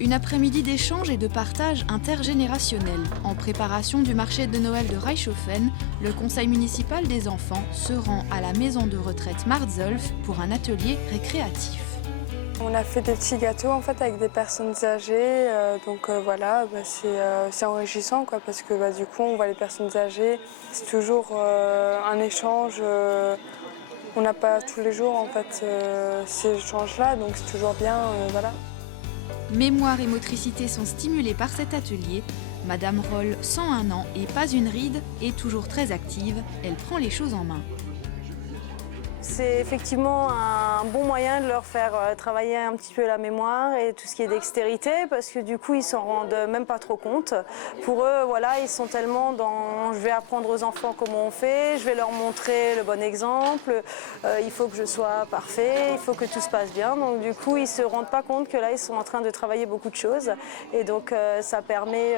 Une après-midi d'échange et de partage intergénérationnel. En préparation du marché de Noël de Reichshofen, le conseil municipal des enfants se rend à la maison de retraite Marzolf pour un atelier récréatif. On a fait des petits gâteaux en fait avec des personnes âgées, voilà, c'est enrichissant quoi, parce que du coup on voit les personnes âgées, c'est toujours un échange, on n'a pas tous les jours en fait ces échanges-là, donc c'est toujours bien, voilà. Mémoire et motricité sont stimulés par cet atelier. Madame Roll, 101 ans et pas une ride, est toujours très active, elle prend les choses en main. C'est effectivement un bon moyen de leur faire travailler un petit peu la mémoire et tout ce qui est dextérité, parce que du coup ils s'en rendent même pas trop compte. Pour eux, voilà, ils sont tellement dans je vais apprendre aux enfants comment on fait, je vais leur montrer le bon exemple, il faut que je sois parfait, il faut que tout se passe bien. Donc du coup ils se rendent pas compte que là ils sont en train de travailler beaucoup de choses, et donc ça permet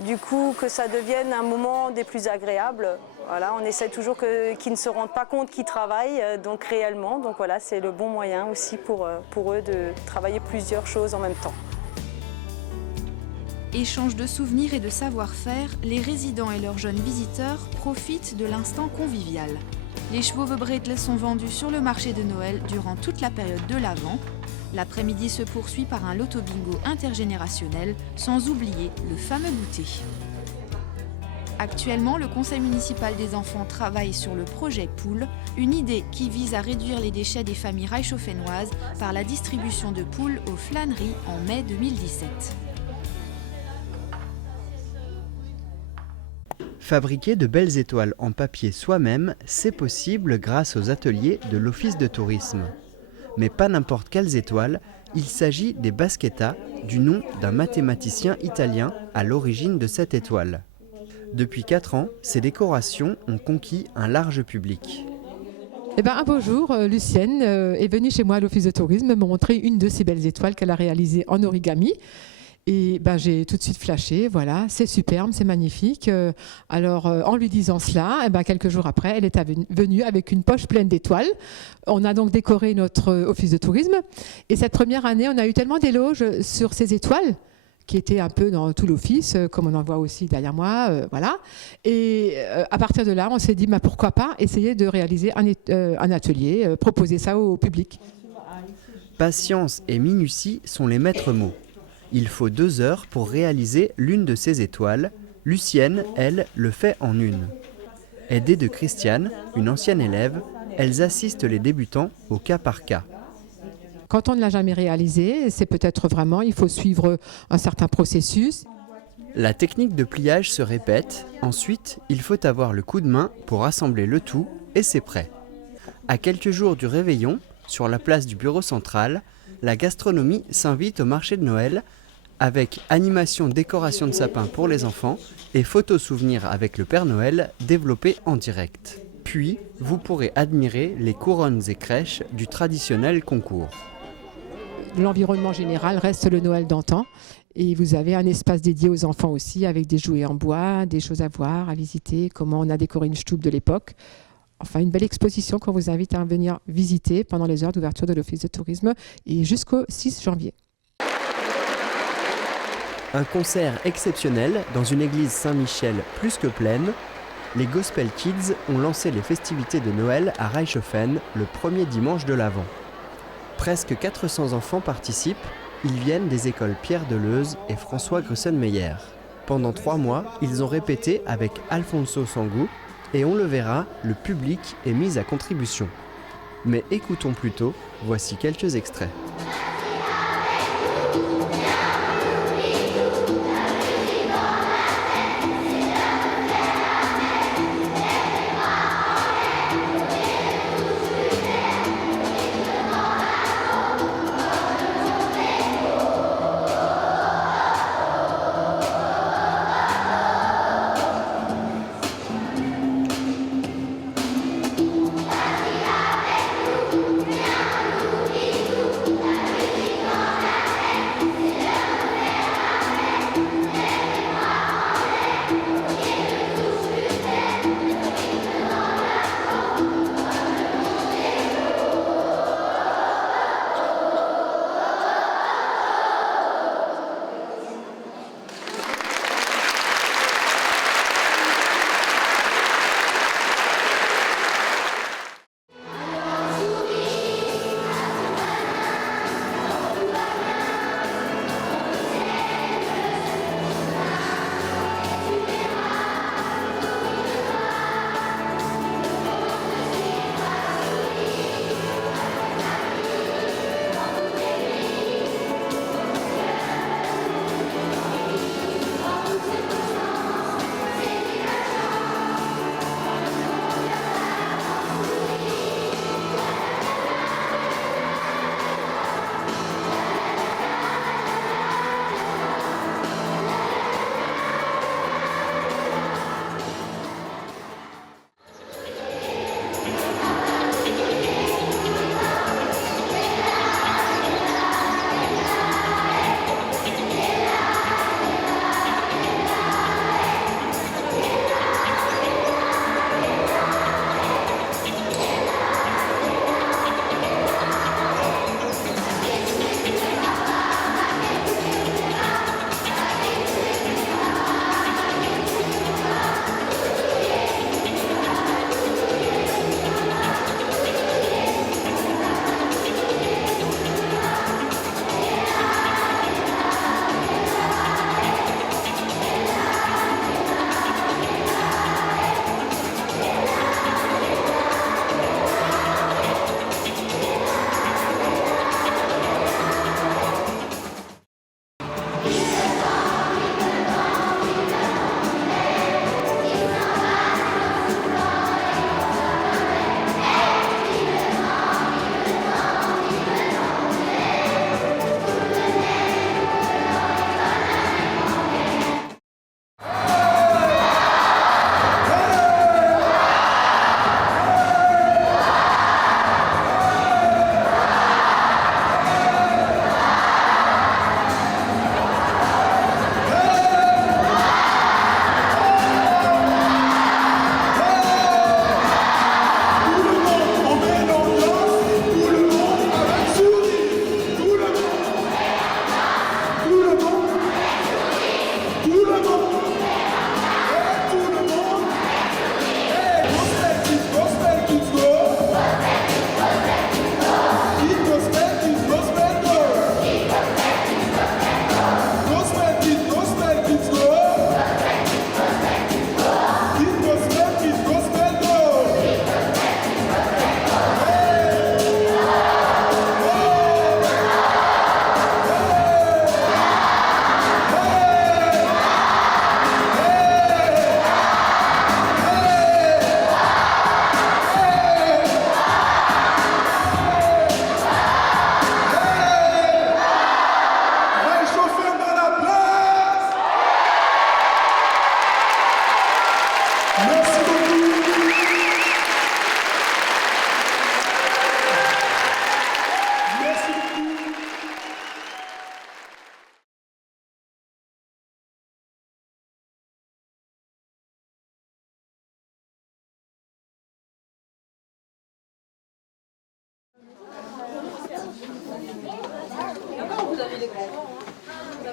du coup que ça devienne un moment des plus agréables. Voilà, on essaie toujours qu'ils ne se rendent pas compte qu'ils travaillent donc réellement. Donc voilà, c'est le bon moyen aussi pour eux de travailler plusieurs choses en même temps. Échange de souvenirs et de savoir-faire, les résidents et leurs jeunes visiteurs profitent de l'instant convivial. Les Schwowebredle sont vendus sur le marché de Noël durant toute la période de l'Avent. L'après-midi se poursuit par un loto-bingo intergénérationnel, sans oublier le fameux goûter. Actuellement, le conseil municipal des enfants travaille sur le projet Poule, une idée qui vise à réduire les déchets des familles reichshofenoises par la distribution de poules aux flâneries en mai 2017. Fabriquer de belles étoiles en papier soi-même, c'est possible grâce aux ateliers de l'Office de tourisme. Mais pas n'importe quelles étoiles, il s'agit des baskettas, du nom d'un mathématicien italien à l'origine de cette étoile. Depuis 4 ans, ces décorations ont conquis un large public. Un beau jour, Lucienne est venue chez moi à l'Office de tourisme me montrer une de ces belles étoiles qu'elle a réalisées en origami. Et j'ai tout de suite flashé, voilà, c'est superbe, c'est magnifique. Alors, en lui disant cela, quelques jours après, elle est venue avec une poche pleine d'étoiles. On a donc décoré notre office de tourisme. Et cette première année, on a eu tellement d'éloges sur ces étoiles, qui étaient un peu dans tout l'office, comme on en voit aussi derrière moi, voilà. Et à partir de là, on s'est dit, pourquoi pas essayer de réaliser un atelier, proposer ça au public. Patience et minutie sont les maîtres mots. Il faut 2 heures pour réaliser l'une de ces étoiles. Lucienne, elle, le fait en une. Aidée de Christiane, une ancienne élève, elles assistent les débutants au cas par cas. Quand on ne l'a jamais réalisé, c'est peut-être vraiment, il faut suivre un certain processus. La technique de pliage se répète. Ensuite, il faut avoir le coup de main pour assembler le tout et c'est prêt. À quelques jours du réveillon, sur la place du bureau central, la gastronomie s'invite au marché de Noël avec animation décoration de sapin pour les enfants et photos souvenirs avec le Père Noël développées en direct. Puis, vous pourrez admirer les couronnes et crèches du traditionnel concours. L'environnement général reste le Noël d'antan. Et vous avez un espace dédié aux enfants aussi, avec des jouets en bois, des choses à voir, à visiter, comment on a décoré une stoupe de l'époque. Enfin, une belle exposition qu'on vous invite à venir visiter pendant les heures d'ouverture de l'Office de tourisme et jusqu'au 6 janvier. Un concert exceptionnel dans une église Saint-Michel plus que pleine. Les Gospel Kids ont lancé les festivités de Noël à Reichshofen le premier dimanche de l'Avent. Presque 400 enfants participent. Ils viennent des écoles Pierre Deleuze et François Grussenmeyer. Pendant 3 mois, ils ont répété avec Alfonso Sangou et on le verra, le public est mis à contribution. Mais écoutons plutôt, voici quelques extraits.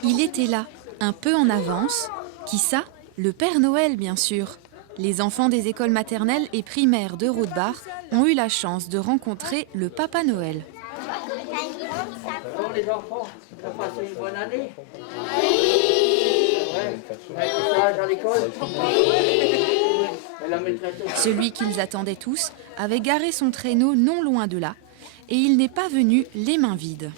Il était là, un peu en avance. Qui ça? Le Père Noël, bien sûr. Les enfants des écoles maternelles et primaires de Rothbard ont eu la chance de rencontrer le Papa Noël. Bonjour les enfants, vous avez passé une bonne année? Celui qu'ils attendaient tous avait garé son traîneau non loin de là, et il n'est pas venu les mains vides.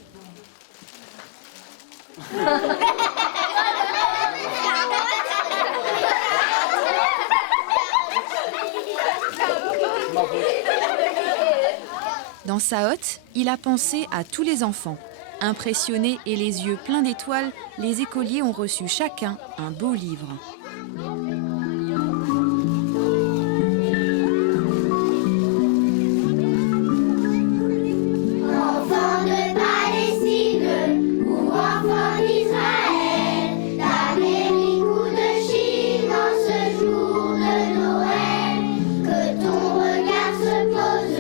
Dans sa hotte, il a pensé à tous les enfants. Impressionnés et les yeux pleins d'étoiles, les écoliers ont reçu chacun un beau livre. Enfants de Palestine ou enfants d'Israël, d'Amérique ou de Chine en ce jour de Noël, que ton regard se pose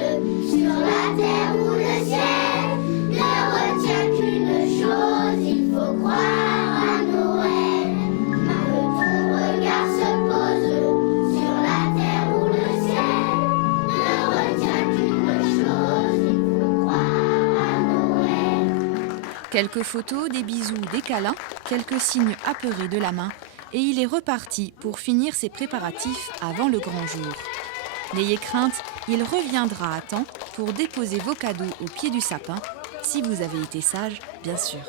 sur la terre ou le ciel, ne retiens qu'une chose, il faut croire à Noël. Que ton regard se pose sur la terre ou le ciel, ne retiens qu'une chose, il faut croire à Noël. Quelques photos, des bisous, des câlins, quelques signes apeurés de la main, et il est reparti pour finir ses préparatifs avant le grand jour. N'ayez crainte, il reviendra à temps pour déposer vos cadeaux au pied du sapin, si vous avez été sage, bien sûr.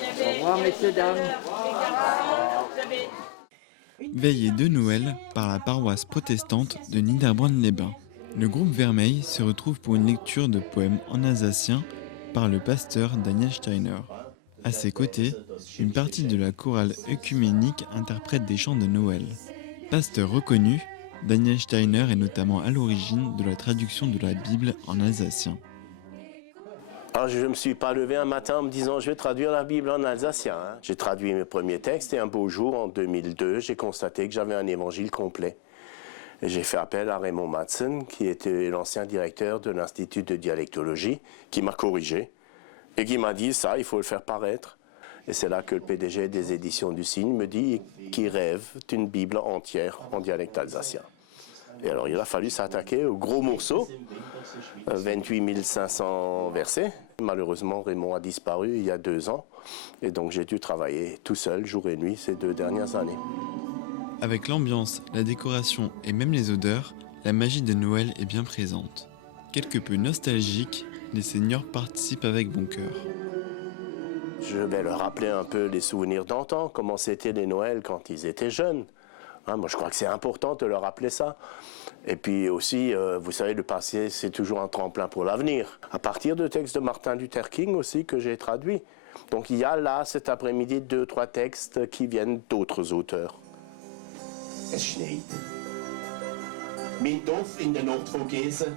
Au revoir messieurs, dames. Veillée de Noël par la paroisse protestante de Niederbronn-les-Bains. Le groupe Vermeil se retrouve pour une lecture de poèmes en alsacien par le pasteur Daniel Steiner. À ses côtés, une partie de la chorale œcuménique interprète des chants de Noël. Pasteur reconnu, Daniel Steiner est notamment à l'origine de la traduction de la Bible en alsacien. Alors, je ne me suis pas levé un matin en me disant je vais traduire la Bible en alsacien. J'ai traduit mes premiers textes et un beau jour, en 2002, j'ai constaté que j'avais un évangile complet. Et j'ai fait appel à Raymond Madsen, qui était l'ancien directeur de l'Institut de dialectologie, qui m'a corrigé et qui m'a dit ça, il faut le faire paraître. Et c'est là que le PDG des éditions du Cygne me dit qu'il rêve d'une Bible entière en dialecte alsacien. Et alors il a fallu s'attaquer au gros morceau, 28 500 versets. Malheureusement, Raymond a disparu il y a 2 ans. Et donc j'ai dû travailler tout seul, jour et nuit, ces 2 dernières années. Avec l'ambiance, la décoration et même les odeurs, la magie de Noël est bien présente. Quelque peu nostalgique, les seniors participent avec bon cœur. Je vais leur rappeler un peu les souvenirs d'antan, comment c'était les Noëls quand ils étaient jeunes. Moi, je crois que c'est important de leur rappeler ça. Et puis aussi, vous savez, le passé, c'est toujours un tremplin pour l'avenir. À partir de textes de Martin Luther King aussi, que j'ai traduits. Donc il y a là, cet après-midi, 2-3 textes qui viennent d'autres auteurs. Es schneit. Mein Dorf in der Nordvogesen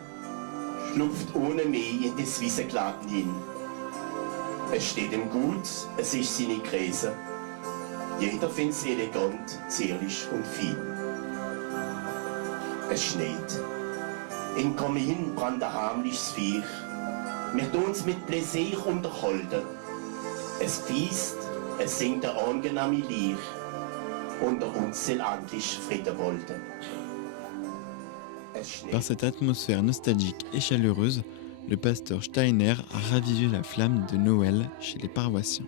schlupft ohne mich in das Wiesengladen hin. Es steht ihm gut, es ist seine Gräse. Jeder find's elegant, zierlich und fein. Es schneit. Im Kamin brannt ein heimliches Feuer. Wir tun's mit Plaisir unterhalten. Es pfiest, es singt ein angenehme Lied. Unter uns soll endlich Frieden walten. Par cette atmosphère nostalgique et chaleureuse, le pasteur Steiner a ravivé la flamme de Noël chez les paroissiens.